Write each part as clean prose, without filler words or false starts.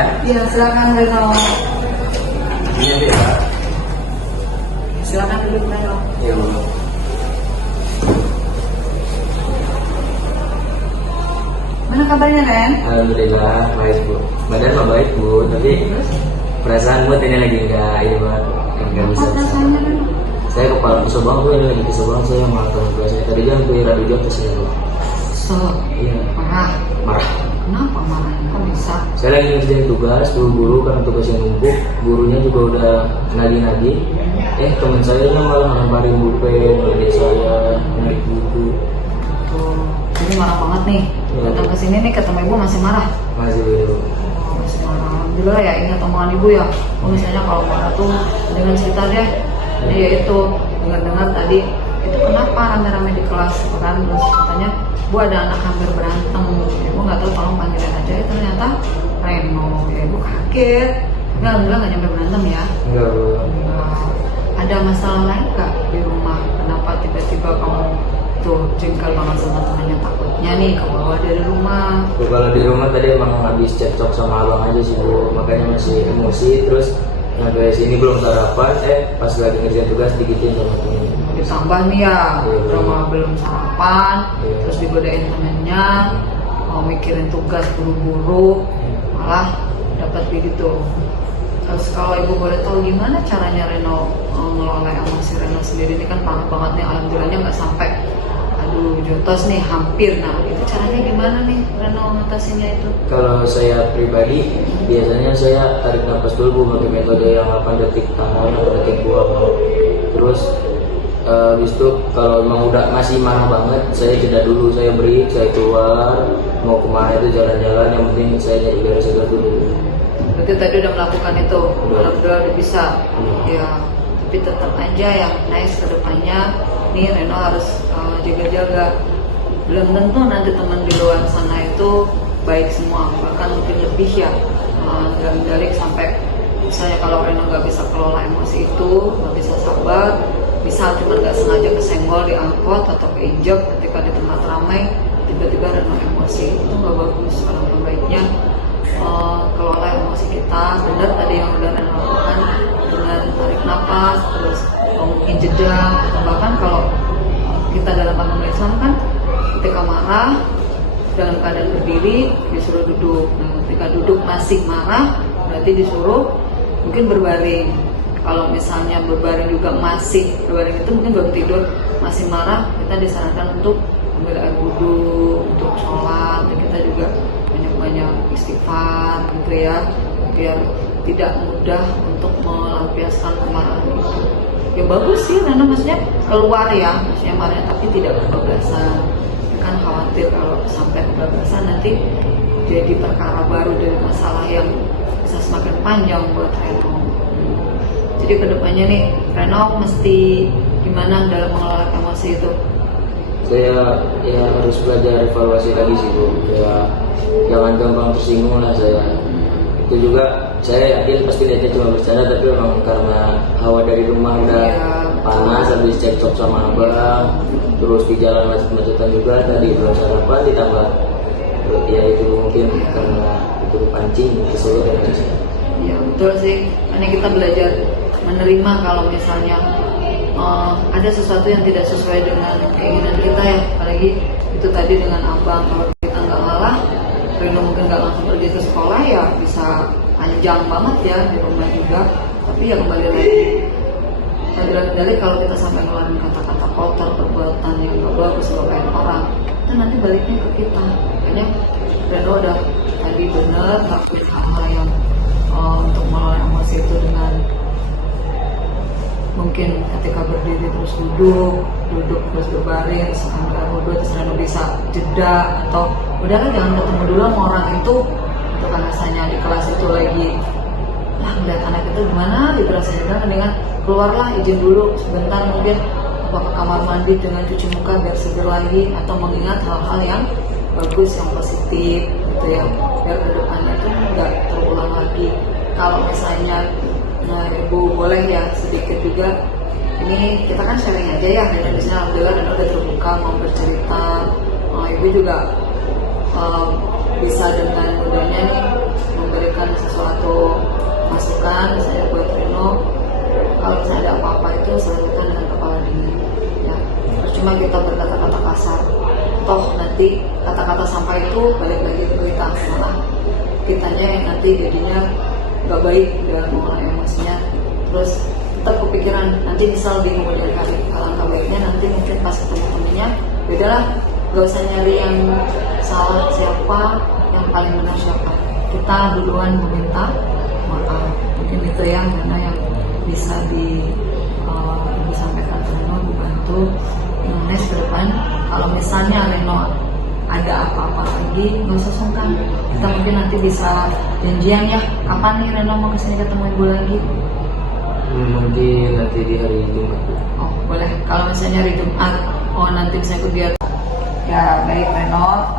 ya? Iya, silakan Reno. Iya beda. Silakan duduk Reno. Iya Bu. Mana kabarnya Ren? Alhamdulillah baik Bu. Badan mah baik Bu, tapi perasaan buat ini lagi ini banget, nggak bisa. Apa rasanya Reno? Saya kepala kesel banget Bu, ini lagi kesel banget saya sama teman kelasnya. Tadi kan aku radu job ke sini Bu. So, Iya. Marah. Kenapa marah? Kok bisa? Saya lagi ngerjain tugas, buru-buru karena tugasnya numpuk. Gurunya juga udah nagih-nagih. Teman saya malah ngabarin pulpen, ngeliat saya naik buku. Tuh, ini marah banget nih. Iya. Datang ke sini nih ketemu ibu masih marah. Masih Bu. Oh, masih marah. Alhamdulillah ya, ingat omongan ibu ya. Misalnya kalau marah tuh dengan cerita deh. Jadi ya itu, dengar-dengar tadi itu kenapa rame-rame di kelas kan, terus katanya Bu ada anak hampir berantem. Ibu nggak tahu, tolong panggilin aja. Ternyata Reno. Ya ibu kaget. Alhamdulillah nggak nyampe berantem ya. Enggak Bu. Ada masalah lain nggak di rumah? Kenapa tiba-tiba kamu tuh jengkel banget sama temannya, takutnya nih ke bawah dari rumah? Bu, kalau di rumah tadi emang habis cekcok sama abang aja sih Bu, makanya masih emosi. Terus sampai sini belum sarapan, pas lagi ngerjain tugas digituin sama temen. Ditambah nih ya, rumah belum sarapan, Iya. terus digodain temennya, mau mikirin tugas buru-buru, malah dapat begitu. Terus kalau ibu boleh tahu gimana caranya Reno ngelola emosi Reno sendiri? Ini kan parah banget nih, alhamdulillahnya nggak sampai aduh jotos nih, hampir. Nah itu caranya gimana nih Reno ngatasinnya itu? Kalau saya pribadi, biasanya saya tarik nafas dulu Bu, pakai metode yang 8 detik tahan, 8 detik buang. Terus habis itu kalau emang udah masih marah banget, saya jeda dulu, saya break, saya keluar, mau kemana itu jalan-jalan, yang penting saya nyari udara segar dulu. Berarti tadi udah melakukan itu, alhamdulillah udah bisa. Ya, tapi tetap aja yang nice ke depannya nih Reno harus jaga-jaga. Belum tentu nanti teman di luar sana itu baik semua, bahkan mungkin lebih ya. Dari sampai misalnya kalau Reno nggak bisa kelola emosi itu, nggak bisa sabar, misal cuma nggak sengaja kesenggol di angkot atau keinjek ketika di tempat ramai, tiba-tiba Reno emosi, itu nggak bagus. Kalau baiknya kelola emosi kita, benar tadi yang udah Reno lakukan dengan tarik nafas, terus mungkin jeda, atau bahkan kalau kita dalam agama Islam kan ketika marah dalam keadaan berdiri disuruh duduk. Nah, ketika duduk masih marah berarti disuruh mungkin berbaring. Kalau misalnya berbaring juga masih berbaring itu mungkin belum tidur, masih marah, kita disarankan untuk ambil air wudhu, untuk sholat. Dan kita juga banyak-banyak istighfar gitu ya, biar tidak mudah untuk melampiaskan kemarahan itu. Ya bagus sih Reno, maksudnya keluar ya, maksudnya marahnya tapi tidak kebablasan. Kan khawatir kalau sampai kebablasan nanti jadi perkara baru dari masalah yang bisa semakin panjang buat Reno. Jadi kedepannya nih Reno mesti gimana dalam mengelola emosi itu? Saya ya harus belajar evaluasi lagi sih Bu, ya jangan gampang tersinggung lah saya. Itu juga saya yakin pasti dia cuma bercanda, tapi memang karena hawa dari rumah udah panas, habis cekcok sama abang, terus di jalan macet-macetan juga, tadi belum sarapan, ditambah ya itu mungkin karena itu pancing kesel dan lain-lain. Ya betul sih, karena kita belajar menerima kalau misalnya ada sesuatu yang tidak sesuai dengan keinginan kita ya, apalagi itu tadi dengan abang. Kalau kita nggak ngalah, Reno mungkin nggak langsung pergi ke sekolah ya bisa panjang banget ya di rumah juga. Tapi ya kembali lagi, dari kalau kita sampai ngeluarin kata-kata kotor, perbuatan yang nggak bagus ngelukain orang, itu nanti baliknya ke kita. Makanya Reno udah tadi bener lakuin hal yang untuk mengelola emosi itu dengan mungkin ketika berdiri terus duduk terus berbaring, sambil wudhu terus Reno bisa jeda, atau udahlah jangan ketemu dulu sama orang itu kan rasanya di kelas itu lagi melihat anak itu gimana gitu rasanya, kan dengan keluarlah, izin dulu sebentar mungkin ke kamar mandi dengan cuci muka biar seger lagi, atau mengingat hal-hal yang bagus, yang positif gitu ya, biar ke depannya itu nggak terulang lagi. Kalau misalnya ibu boleh ya sedikit juga, ini kita kan sharing aja ya, dan misalnya alhamdulillah dan udah terbuka mau bercerita, ibu juga bisa dengan mudahnya nih memberikan sesuatu itu balik lagi ke kita, malah kitanya yang nanti jadinya nggak baik dan mengelola emosinya, terus tetap kepikiran nanti misal di kemudian hari. Alangkah baiknya nanti mungkin pas ketemu temennya beda lah, gak usah nyari yang salah siapa, yang paling benar siapa, kita duluan meminta maaf. Mungkin itu ya karena yang bisa disampaikan ke Reno, dibantu next ke depan. Kalau misalnya Reno ada apa-apa lagi, nggak usah sungkan, kita mungkin nanti bisa janjian ya, kapan nih Reno mau kesini ketemu ibu lagi? Mungkin nanti di hari Jumat. Oh boleh, kalau misalnya hari Jumat, nanti bisa kegiatan. Ya baik Reno,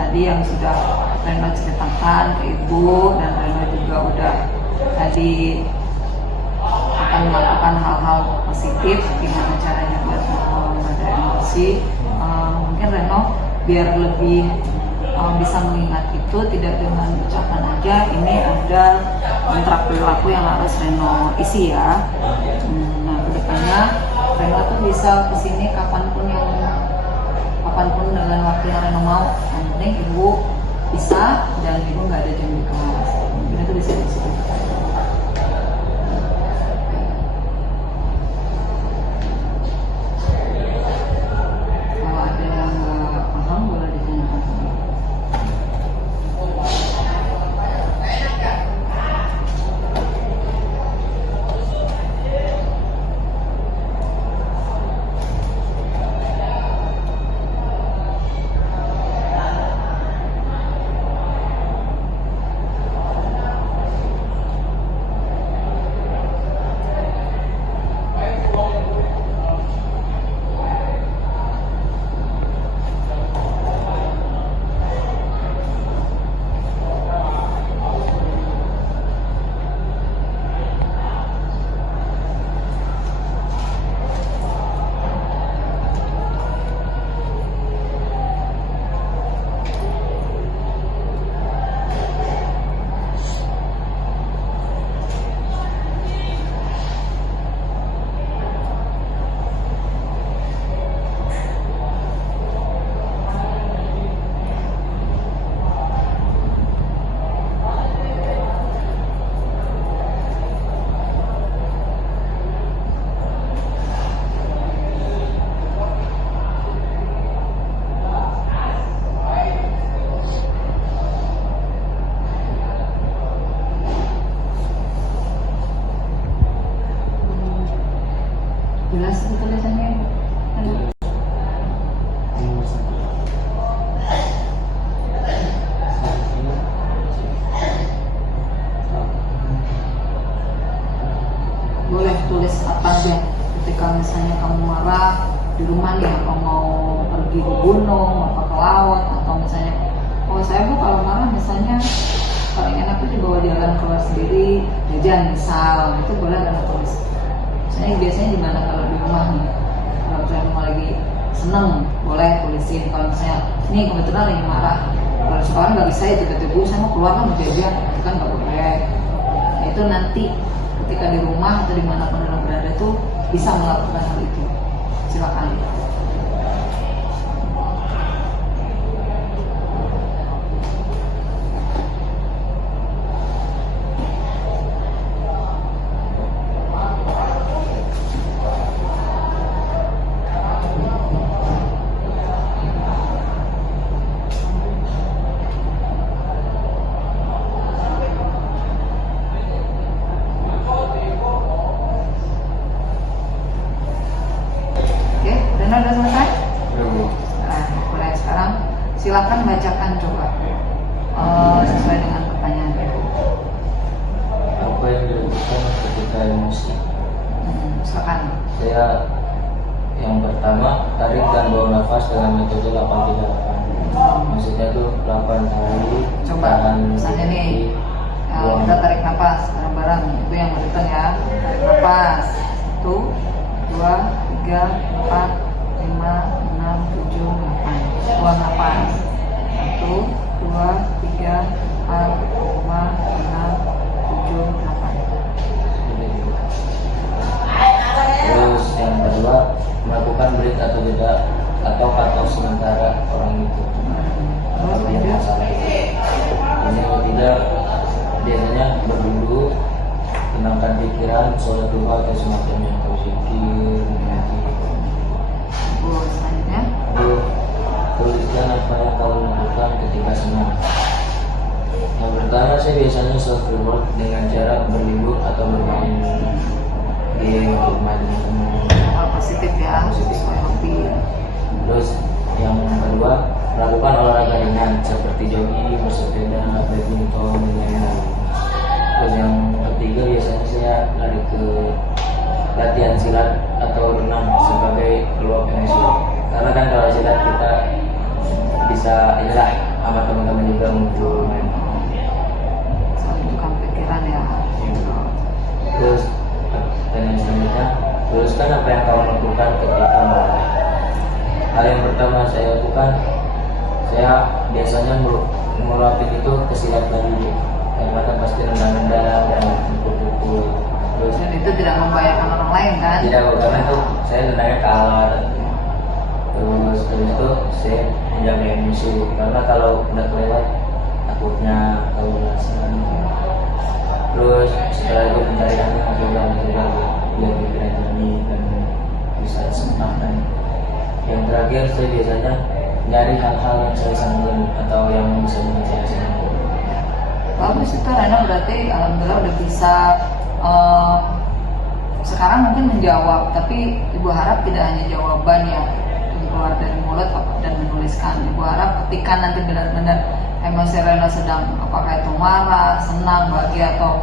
tadi yang sudah Reno ceritakan ke ibu, dan Reno juga udah tadi akan melakukan hal-hal positif gimana caranya buat mengelola emosi. Mungkin Reno biar lebih bisa mengingat itu tidak dengan ucapan aja, ini ada kontrak perilaku yang harus Reno isi ya. Nah kedepannya Reno tuh bisa kesini kapanpun dengan waktu yang Reno mau, yang penting ibu bisa dan ibu nggak ada jam di kelas, mungkin itu bisa di situ. Kalau ada yang nggak paham boleh ditanyakan. Jelas itu tulisannya. Boleh tulis apa aja ketika misalnya kamu marah di rumah nih, atau mau pergi ke gunung, atau ke laut, atau misalnya saya bu kalau marah misalnya paling enak tuh dibawa jalan keluar sendiri, jajan misal, itu boleh nggak tulis? Misalnya biasanya gimana kalau di rumah nih, kalau misalnya mau lagi seneng boleh tulisin. Kalau misalnya ini kebetulan lagi marah, kalau sekarang nggak bisa ya tiba-tiba saya mau keluar kan mau jajan, itu kan nggak boleh. Nah, itu nanti ketika di rumah atau dimanapun Reno berada tuh bisa melakukan hal itu. Silakan. Reno udah selesai? Belum. Nah, mulai sekarang silakan bacakan coba sesuai dengan pertanyaan ibu. Apa yang dilakukan ketika emosi? Silakan. Saya yang pertama tarik dan bawa nafas dengan metode 838. Maksudnya tuh 8 kali. Coba misalnya nih, kita tarik nafas bareng-bareng, itu yang berhitung ya. Tarik nafas 1, 2, 3, 4, 5, 6, 7, 8. Buang nafas 1, 2, 3, 4, 5, 6, 7, 8. Terus yang kedua melakukan break atau jeda atau cut off sementara orang itu. Terus lanjut. biasanya berwudu, tenangkan pikiran, sholat duha atau semacamnya, atau zikir, mengaji. Selanjutnya, Tuliskan apa yang kau lakukan ketika senang. Yang pertama, saya biasanya self reward dengan cara berlibur atau bermain game, bermain dengan teman. positif ya, sesuai hobi. Terus yang kedua, melakukan olahraga ringan seperti jogging, bersepeda, badminton, dan lain-lain. Terus yang ketiga, biasanya saya lari ke latihan silat atau renang sebagai peluang emosi. Karena kan kalau silat kita bisa inilah sama teman-teman juga untuk main. Menunjukkan pikiran ya. Terus pertanyaan selanjutnya, teruskan apa yang kau lakukan ketika marah. Hal yang pertama saya lakukan, saya biasanya meluapin itu ke silat lagi, karena kan pasti rendah-rendah dan pukul-pukul. Terus Dan itu tidak membahayakan orang lain kan? tidak, karena itu saya renangnya kalah. Terus itu saya menjaga emosi, karena kalau udah kelewat takutnya tahu alasan. Terus setelah itu pencariannya juga biar pikiran jernih dan bisa senang. Dan yang terakhir, saya biasanya nyari hal-hal yang saya senang atau yang bisa saya senang. Bagus itu Reno, berarti alhamdulillah udah bisa sekarang mungkin menjawab, tapi Ibu harap tidak hanya jawaban yang keluar dari mulut dan menuliskan. Ibu harap ketika nanti benar-benar emosi Reno sedang apakah itu marah, senang, bahagia atau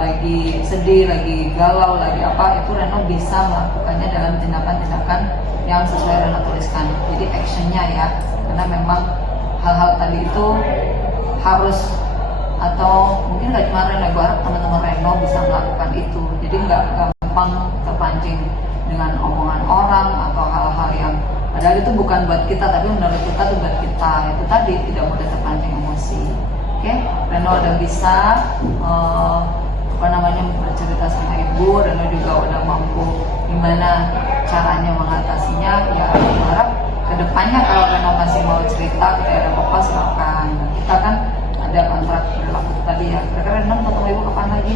lagi sedih, lagi galau, lagi apa, itu Reno bisa melakukannya dalam tindakan-tindakan yang sesuai Reno tuliskan. Jadi actionnya ya, karena memang hal-hal tadi itu harus, atau mungkin nggak cuma Reno, gue harap teman-teman Reno bisa melakukan itu. Jadi nggak gampang terpancing dengan omongan orang atau hal-hal yang padahal itu bukan buat kita, tapi menurut kita itu buat kita. Itu tadi tidak mudah terpancing emosi. Oke, Reno udah bisa bercerita sama ibu. Reno juga udah mampu gimana caranya mengatasinya. Ya aku harap kedepannya kalau Reno masih mau cerita kita ada apa silakan. Kita kan ada kontrak berlaku tadi ya. Kira-kira Reno ketemu ibu kapan lagi?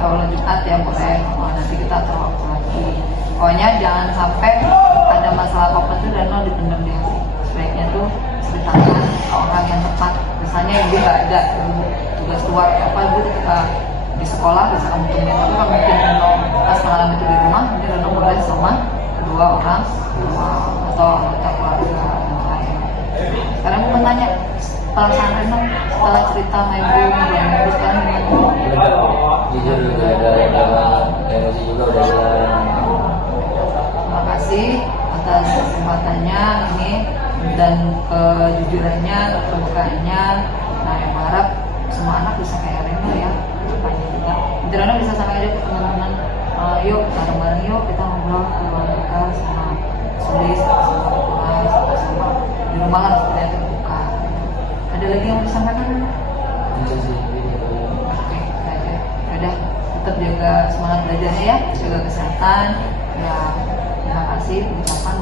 Kalau Jumat ya boleh. Nanti kita atur waktu lagi. Pokoknya jangan sampai ada masalah apapun tuh Reno dipendam di hati. Sebaiknya tuh ceritakan ke orang yang tepat. Misalnya ibu nggak ada tugas luar apa, ibu di sekolah bisa kamu temuin. Tapi kalau mungkin Reno pas malam itu di rumah, mungkin Reno boleh sama kedua orang atau anggota keluarga yang lain. Sekarang aku mau tanya, perasaan Reno setelah cerita sama ibu dan sekarang jujur juga ada emosi juga udah hilang. Terima kasih atas kesempatannya ini dan kejujurannya, keterbukaannya. Nah, yang harap semua anak bisa kayak Reno ya, depannya juga. Nanti Reno bisa sama aja ke teman-teman, yuk bareng-bareng yuk kita ngobrol keluarga sama Sulis, sama kelas, sama di rumah lah seperti yang terbuka. Ada lagi yang mau disampaikan? Oke, aja. Udah, tetap jaga semangat belajarnya ya, jaga kesehatan. Ya, terima kasih ucapan